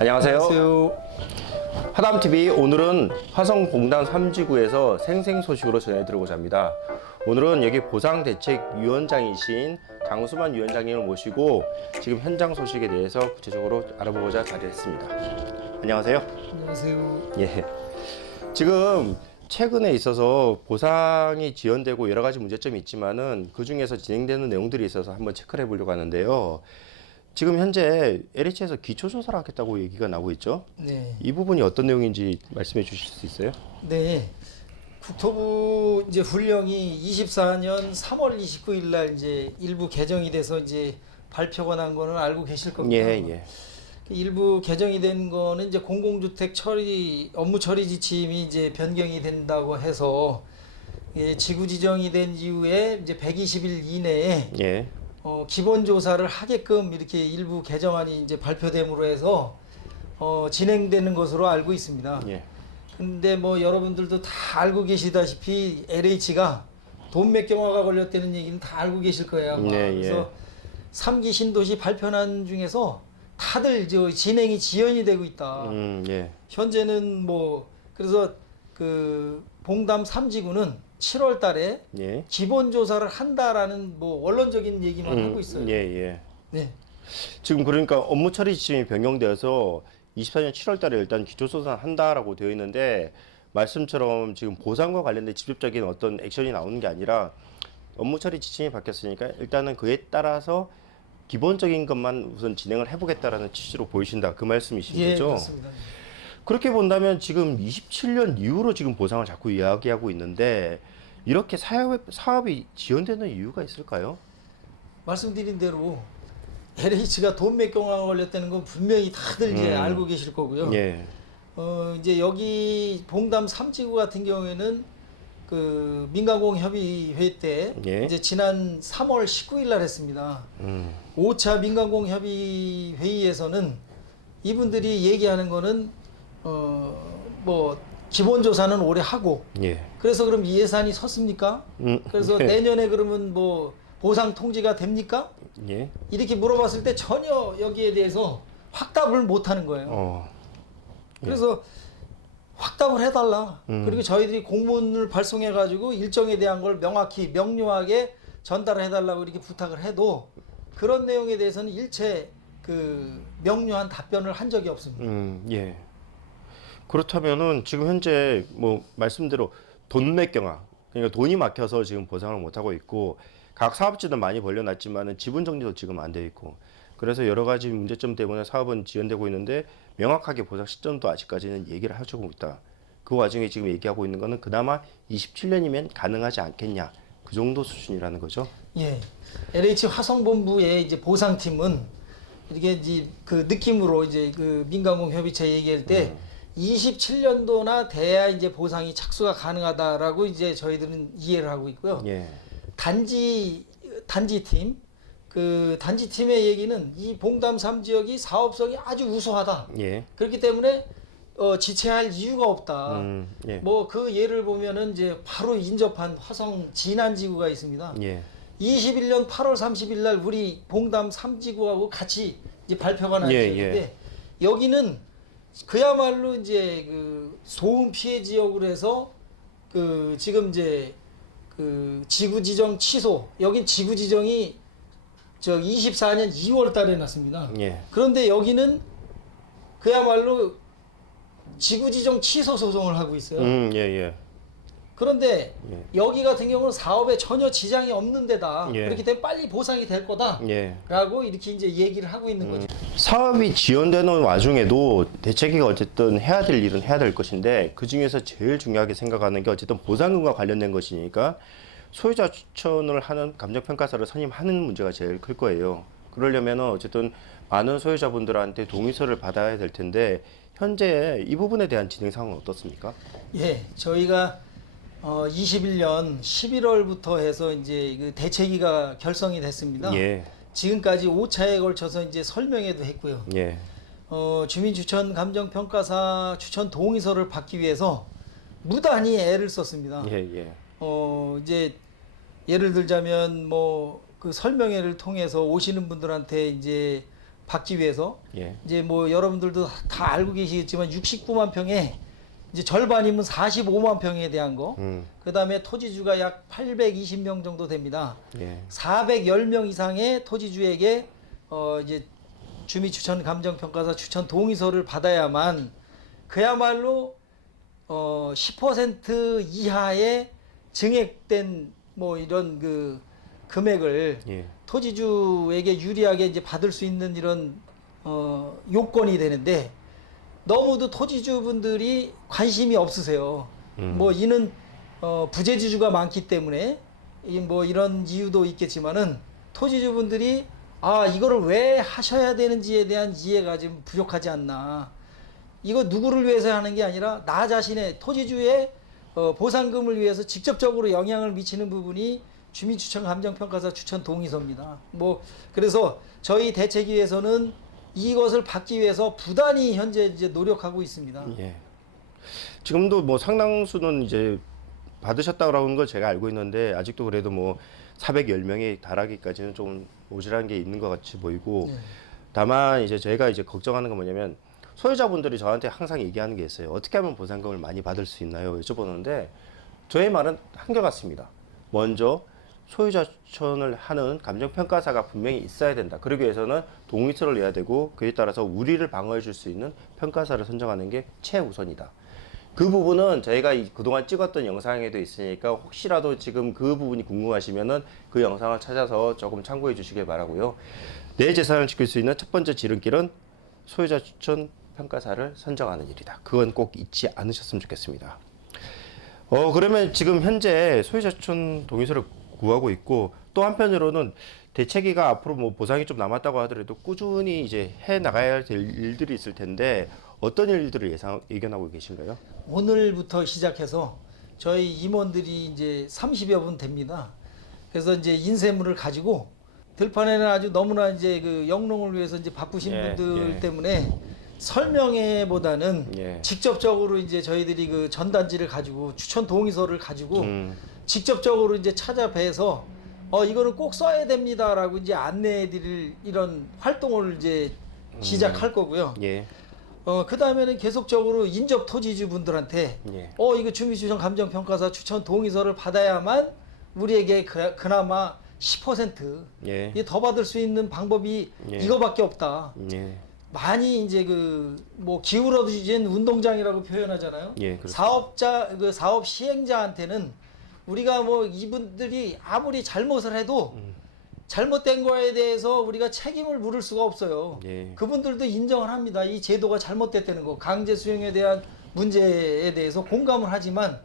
안녕하세요. 안녕하세요. 하담TV 오늘은 화성 봉담 3지구에서 생생 소식으로 전해드리고자 합니다. 오늘은 여기 보상대책위원장이신 장수만 위원장님을 모시고 지금 현장 소식에 대해서 구체적으로 알아보고자 자리했습니다. 안녕하세요. 안녕하세요. 예. 지금 최근에 있어서 보상이 지연되고 여러 가지 문제점이 있지만은 그 중에서 진행되는 내용들이 있어서 한번 체크를 해보려고 하는데요. 지금 현재 LH에서 기초조사를 하겠다고 얘기가 나오고 있죠. 네. 이 부분이 어떤 내용인지 말씀해 주실 수 있어요? 네. 국토부 이제 훈령이 24년 3월 29일 날 이제 일부 개정이 돼서 이제 발표가 난 거는 알고 계실 겁니다. 예. 일부 개정이 된 거는 이제 공공주택 처리 업무 처리 지침이 이제 변경이 된다고 해서 지구 지정이 된 이후에 이제 120일 이내에 예. 기본 조사를 하게끔 이렇게 일부 개정안이 이제 발표됨으로 해서 진행되는 것으로 알고 있습니다. 예. 근데 뭐 여러분들도 다 알고 계시다시피 LH가 돈맥경화가 걸렸다는 얘기는 다 알고 계실 거예요. 아마. 네, 그래서 3기 신도시 발표난 중에서 다들 진행이 지연이 되고 있다. 예. 현재는 뭐 그래서 그 봉담 3지구는 7월 달에 예. 기본 조사를 한다라는 뭐 원론적인 얘기만 하고 있어요. 예. 네. 지금 그러니까 업무 처리 지침이 변경되어서 24년 7월 달에 일단 기초조사를 한다라고 되어 있는데 말씀처럼 지금 보상과 관련된 직접적인 어떤 액션이 나오는 게 아니라 업무 처리 지침이 바뀌었으니까 일단은 그에 따라서 기본적인 것만 우선 진행을 해보겠다라는 취지로 보이신다. 그 말씀이신 예, 거죠? 그렇습니다. 그렇게 본다면 지금 27년 이후로 지금 보상을 자꾸 이야기하고 있는데 이렇게 사업이 지연되는 이유가 있을까요? 말씀드린 대로 LH가 돈맥경화가 걸렸다는 건 분명히 다들 이제 알고 계실 거고요. 예. 이제 여기 봉담 3지구 같은 경우에는 그 민간공협의회 때 예. 이제 지난 3월 19일 날 했습니다. 5차 민간공협의 회의에서는 이분들이 얘기하는 거는 뭐 기본조사는 올해 하고 예. 그래서 그럼 이 예산이 섰습니까? 그래서 예. 내년에 그러면 뭐 보상 통지가 됩니까? 예. 이렇게 물어봤을 때 전혀 여기에 대해서 확답을 못 하는 거예요. 그래서 확답을 해달라. 그리고 저희들이 공문을 발송해가지고 일정에 대한 걸 명확히 명료하게 전달을 해달라고 이렇게 부탁을 해도 그런 내용에 대해서는 일체 그 명료한 답변을 한 적이 없습니다. 예. 그렇다면은 지금 현재 뭐 말씀대로 돈맥경화, 그러니까 돈이 막혀서 지금 보상을 못 하고 있고 각 사업주는 많이 벌려놨지만은 지분 정리도 지금 안 돼 있고 그래서 여러 가지 문제점 때문에 사업은 지연되고 있는데 명확하게 보상 시점도 아직까지는 얘기를 해주고 있다. 그 와중에 지금 얘기하고 있는 거는 그나마 27년이면 가능하지 않겠냐 그 정도 수준이라는 거죠. 예, LH 화성본부의 이제 보상팀은 이렇게 이제 그 느낌으로 이제 그 민간공 협의체 얘기할 때 27년도나 돼야 이제 보상이 착수가 가능하다라고 이제 저희들은 이해를 하고 있고요. 예. 단지팀 그 단지팀의 얘기는 이 봉담 3지역이 사업성이 아주 우수하다. 예. 그렇기 때문에 지체할 이유가 없다. 예. 뭐 그 예를 보면은 이제 바로 인접한 화성 진안지구가 있습니다. 예. 21년 8월 30일 날 우리 봉담 3지구하고 같이 이제 발표가 난 지역인데 여기는 그야말로 이제 그 소음 피해 지역으로 해서 그 지금 이제 그 지구 지정 취소 여긴 지구 지정이 저 24년 2월 달에 났습니다. 예. 그런데 여기는 그야말로 지구 지정 취소 소송을 하고 있어요. 예. 그런데 여기 같은 경우는 사업에 전혀 지장이 없는 데다. 예. 그렇기 때문에 빨리 보상이 될 거다. 예. 라고 이렇게 이제 얘기를 하고 있는 거죠. 사업이 지연되는 와중에도 대책위가 어쨌든 해야 될 일은 해야 될 것인데 그 중에서 제일 중요하게 생각하는 게 어쨌든 보상금과 관련된 것이니까 소유자 추천을 하는 감정평가사를 선임하는 문제가 제일 클 거예요. 그러려면 어쨌든 많은 소유자분들한테 동의서를 받아야 될 텐데 현재 이 부분에 대한 진행 상황은 어떻습니까? 예, 저희가 21년 11월부터 해서 이제 그 대책위가 결성이 됐습니다. 예. 지금까지 5차에 걸쳐서 이제 설명회도 했고요. 예. 주민추천 감정평가사 추천 동의서를 받기 위해서 무단히 애를 썼습니다. 예. 이제 예를 들자면 뭐 그 설명회를 통해서 오시는 분들한테 이제 받기 위해서 예. 이제 뭐 여러분들도 다 알고 계시겠지만 69만 평에 이제 절반이면 45만 평에 대한 거. 그다음에 토지주가 약 820명 정도 됩니다. 예. 410명 이상의 토지주에게 이제 주민 추천 감정 평가사 추천 동의서를 받아야만 그야말로 10% 이하의 증액된 뭐 이런 그 금액을 예. 토지주에게 유리하게 이제 받을 수 있는 이런 요건이 되는데 너무도 토지주분들이 관심이 없으세요. 뭐 이는 부재지주가 많기 때문에 뭐 이런 이유도 있겠지만은 토지주분들이 아 이거를 왜 하셔야 되는지에 대한 이해가 좀 부족하지 않나. 이거 누구를 위해서 하는 게 아니라 나 자신의 토지주의 보상금을 위해서 직접적으로 영향을 미치는 부분이 주민추천 감정평가사 추천 동의서입니다. 뭐 그래서 저희 대책위에서는 이것을 받기 위해서 부단히 현재 이제 노력하고 있습니다. 예. 지금도 뭐 상당수는 이제 받으셨다고 걸 제가 알고 있는데 아직도 그래도 뭐 410명이 달하기까지는 좀 모자란 게 있는 것 같이 보이고 네. 다만 이제 제가 이제 걱정하는 건 뭐냐면 소유자분들이 저한테 항상 얘기하는 게 있어요. 어떻게 하면 보상금을 많이 받을 수 있나요? 여쭤보는데 저의 말은 한결같습니다. 먼저 소유자 추천을 하는 감정평가사가 분명히 있어야 된다. 그러기 위해서는 동의서를 내야 되고 그에 따라서 우리를 방어해 줄 수 있는 평가사를 선정하는 게 최우선이다. 그 부분은 저희가 그동안 찍었던 영상에도 있으니까 혹시라도 지금 그 부분이 궁금하시면은 그 영상을 찾아서 조금 참고해 주시길 바라고요. 내 재산을 지킬 수 있는 첫 번째 지름길은 소유자 추천 평가사를 선정하는 일이다. 그건 꼭 잊지 않으셨으면 좋겠습니다. 그러면 지금 현재 소유자 추천 동의서를 구하고 있고 또 한편으로는 대책위가 앞으로 뭐 보상이 좀 남았다고 하더라도 꾸준히 이제 해 나가야 될 일들이 있을 텐데 어떤 일들을 예견하고 계신가요? 오늘부터 시작해서 저희 임원들이 이제 30여 분 됩니다. 그래서 이제 인쇄물을 가지고 들판에는 아주 너무나 이제 그 영농을 위해서 이제 바쁘신 예, 분들 예. 때문에 설명회보다는 예. 직접적으로 이제 저희들이 그 전단지를 가지고 추천 동의서를 가지고 직접적으로 이제 찾아뵈서 이거는 꼭 써야 됩니다라고 이제 안내해드릴 이런 활동을 이제 시작할 거고요. 예. 그 다음에는 계속적으로 인접 토지주 분들한테 예. 이거 주민추천 감정평가사 추천 동의서를 받아야만 우리에게 그나마 10% 예. 이게 더 받을 수 있는 방법이 예. 이거밖에 없다. 예. 많이 이제 그 뭐 기울어진 운동장이라고 표현하잖아요. 예, 그렇습니다. 사업자 그 사업 시행자한테는 우리가 뭐 이분들이 아무리 잘못을 해도 잘못된 거에 대해서 우리가 책임을 물을 수가 없어요. 예. 그분들도 인정을 합니다. 이 제도가 잘못됐다는 거, 강제 수용에 대한 문제에 대해서 공감을 하지만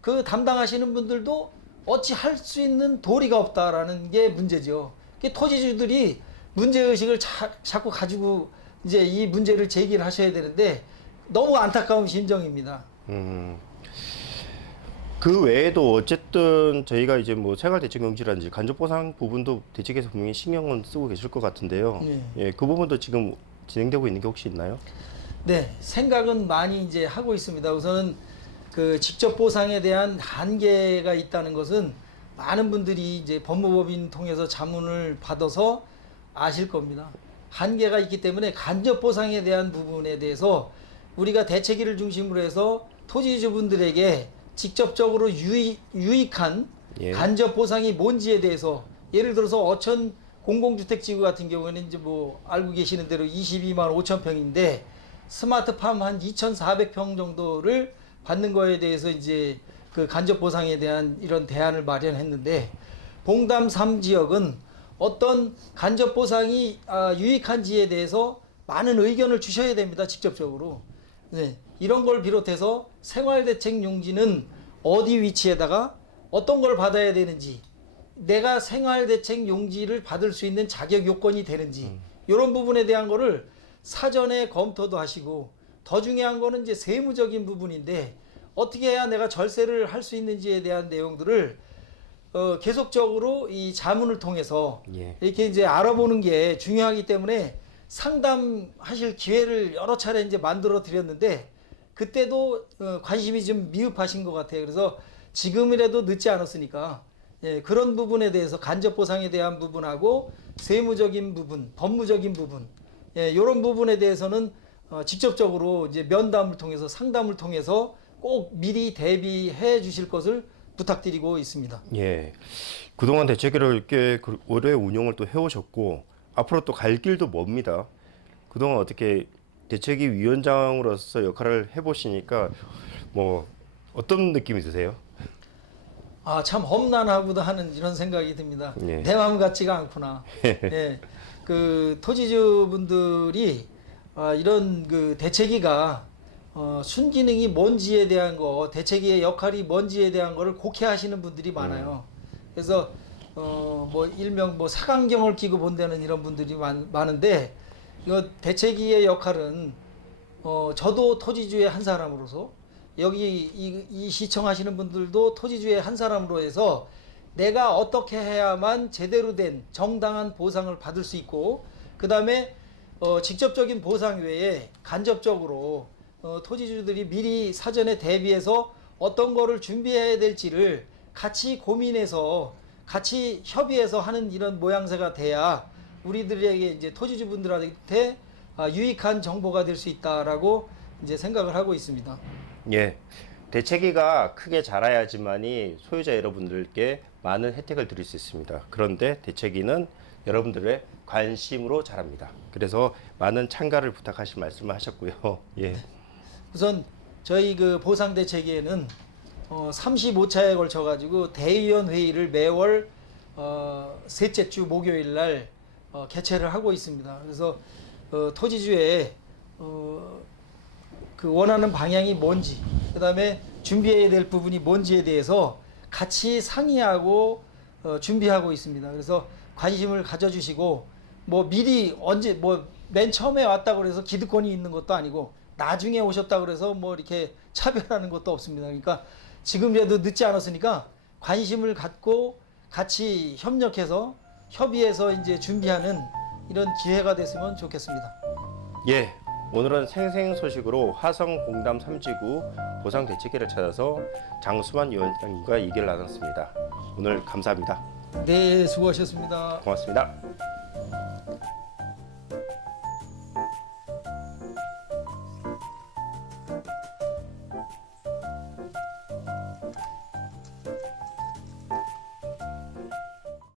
그 담당하시는 분들도 어찌 할 수 있는 도리가 없다라는 게 문제죠. 토지주들이 문제의식을 자꾸 가지고 이제 이 문제를 제기를 하셔야 되는데 너무 안타까운 심정입니다. 그 외에도 어쨌든 저희가 이제 뭐 생활대책용지라든지 간접보상 부분도 대책에서 분명히 신경은 쓰고 계실 것 같은데요. 네. 예, 그 부분도 지금 진행되고 있는 게 혹시 있나요? 네, 생각은 많이 이제 하고 있습니다. 우선은 그 직접 보상에 대한 한계가 있다는 것은 많은 분들이 이제 법무법인 통해서 자문을 받아서 아실 겁니다. 한계가 있기 때문에 간접 보상에 대한 부분에 대해서 우리가 대책위를 중심으로 해서 토지주분들에게 직접적으로 유익한 예. 간접 보상이 뭔지에 대해서 예를 들어서 어천 공공주택지구 같은 경우에는 이제 뭐 알고 계시는 대로 22만 5천 평인데 스마트팜 한 2,400평 정도를 받는 거에 대해서 이제 그 간접 보상에 대한 이런 대안을 마련했는데 봉담 3지역은 어떤 간접 보상이 유익한지에 대해서 많은 의견을 주셔야 됩니다. 직접적으로. 네. 이런 걸 비롯해서 생활대책 용지는 어디 위치에다가 어떤 걸 받아야 되는지 내가 생활대책 용지를 받을 수 있는 자격 요건이 되는지 이런 부분에 대한 거를 사전에 검토도 하시고 더 중요한 거는 이제 세무적인 부분인데 어떻게 해야 내가 절세를 할 수 있는지에 대한 내용들을 계속적으로 이 자문을 통해서 예. 이렇게 이제 알아보는 게 중요하기 때문에 상담하실 기회를 여러 차례 이제 만들어 드렸는데 그때도 관심이 좀 미흡하신 것 같아요. 그래서 지금이라도 늦지 않았으니까 예, 그런 부분에 대해서 간접 보상에 대한 부분하고 세무적인 부분, 법무적인 부분 예, 이런 부분에 대해서는 직접적으로 이제 면담을 통해서 상담을 통해서 꼭 미리 대비해 주실 것을 부탁드리고 있습니다. 예. 그동안 대책위를 꽤 오래 운영을 또 해오셨고 앞으로 또 갈 길도 멉니다. 그동안 어떻게 대책위 위원장으로서 역할을 해보시니까 뭐 어떤 느낌이 드세요? 아, 참 험난하구나 하는 이런 생각이 듭니다. 예. 내 마음 같지가 않구나. 예. 그 토지주분들이 이런 그 대책위가 순기능이 뭔지에 대한 거, 대책위의 역할이 뭔지에 대한 거를 곡해하시는 분들이 많아요. 그래서 뭐 일명 뭐 사강경을 끼고 본다는 이런 분들이 많은데 이거 대책위의 역할은 저도 토지주의 한 사람으로서 여기 이 시청하시는 분들도 토지주의 한 사람으로 해서 내가 어떻게 해야만 제대로 된 정당한 보상을 받을 수 있고 그 다음에 직접적인 보상 외에 간접적으로 토지주들이 미리 사전에 대비해서 어떤 거를 준비해야 될지를 같이 고민해서 같이 협의해서 하는 이런 모양새가 돼야 우리들에게 이제 토지주분들한테 유익한 정보가 될 수 있다라고 이제 생각을 하고 있습니다. 예. 대책위가 크게 자라야지만이 소유자 여러분들께 많은 혜택을 드릴 수 있습니다. 그런데 대책위는 여러분들의 관심으로 자랍니다. 그래서 많은 참가를 부탁하실 말씀을 하셨고요. 예. 우선 저희 그 보상대책위에는 35차에 걸쳐 가지고 대의원 회의를 매월 셋째 주 목요일 날 개최를 하고 있습니다. 그래서 토지주의 그 원하는 방향이 뭔지, 그다음에 준비해야 될 부분이 뭔지에 대해서 같이 상의하고 준비하고 있습니다. 그래서 관심을 가져주시고 뭐 미리 언제 뭐 맨 처음에 왔다고 그래서 기득권이 있는 것도 아니고 나중에 오셨다고 그래서 뭐 이렇게 차별하는 것도 없습니다. 그러니까 지금이라도 늦지 않았으니까 관심을 갖고 같이 협력해서 협의해서 이제 준비하는 이런 기회가 됐으면 좋겠습니다. 예. 오늘은 생생 소식으로 화성 공담 3지구 보상 대책위를 찾아서 장수만 위원장님과 얘기를 나눴습니다. 오늘 감사합니다. 네, 수고하셨습니다. 고맙습니다.